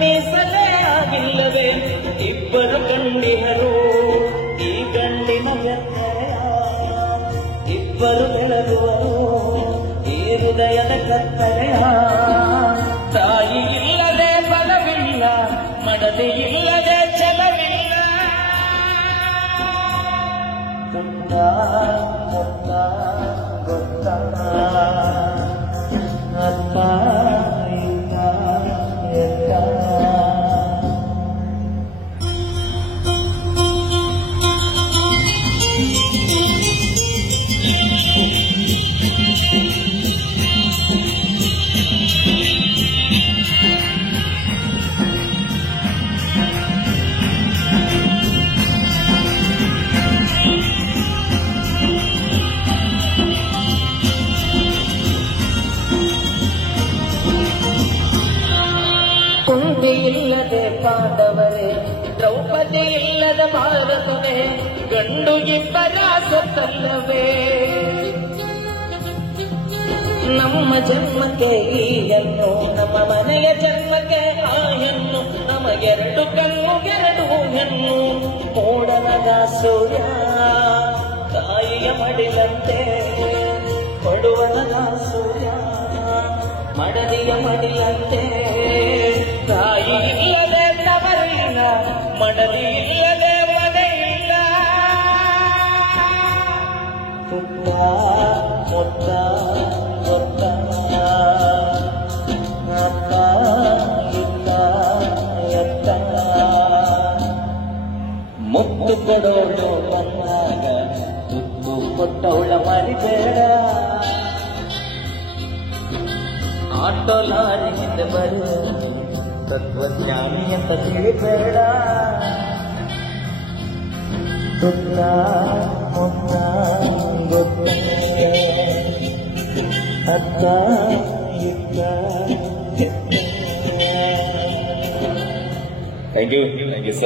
ಮೀಸಲೇ ಆಗಿಲ್ಲವೇ ಇಬ್ಬರು ಕಂಡಿಹರು ಈ ಗಂಡಿನ ವ್ಯರ್ಥಯ ಇಬ್ಬರು ಬೆಳಗುವರು ಈ ಹೃದಯದ ಕತ್ತಲೆಯ ತಾಯಿ ಇಲ್ಲದೆ ಬಲವಿಲ್ಲ ಮಡದಿ ಇಲ್ಲದೆ ಛಲವಿಲ್ಲ ಗೊತ್ತ ಗೊತ್ತ ಗೊತ್ತ ಅಪ್ಪ ಇಲ್ಲ ಎತ್ತ ಕುಂತಿ ಇಲ್ಲದೆ ಪಾಂಡವರೇ ದ್ರೌಪದಿ ಇಲ್ಲದ ಭಾರತವೇ ಗಂಡು ಇಬ್ಬರ ಸೊತ್ತಲ್ಲವೇ ನಮ್ಮ ಜನ್ಮಕ್ಕೆ ಈ ಹೆಣ್ಣು ನಮ್ಮ ಮನೆಯ ಜನ್ಮಕ್ಕೆ ಆ ಹೆಣ್ಣು ನಮಗೆರಡು ಕಣ್ಣು ಎರಡು ಹೆಣ್ಣು ಮೋಡನದ ಸೂರ್ಯ ತಾಯಿಯ ಮಡಿಲಂತೆ ಕೊಡುವನದ ಸೂರ್ಯ ಮಡದಿಯ ಮಡಿಯಂತೆ ತಾಯಿ ಇಲ್ಲದೆ ತವರಿಲ್ಲ ಮಡದಿ ಇಲ್ಲದೆ ಮನೆಯಿಲ್ಲ ತುತ್ತ ಮೊತ್ತ ಗೊತ್ತ ಅಪ್ಪ ಇಲ್ಲ ಎತ್ತ ಮುತ್ತು ಕೊಡೋಳು ಬಂದಾಗ ತುತ್ತು ಕೊಟ್ಟವಳ ಮರಿಬೇಡ ಆಟೋ ಲಾರಿ ಹಿಂದೆ ಬರು ತತ್ವಜ್ಞಾನಿ ಅಂತ ತಿಳಿಬೇಡ ಗೊತ್ತ ಮೊತ್ತ ಗೊತ್ತ ಅತ್ತ ಇತ್ತ ಥ್ಯಾಂಕ್ ಯು ಸರ್.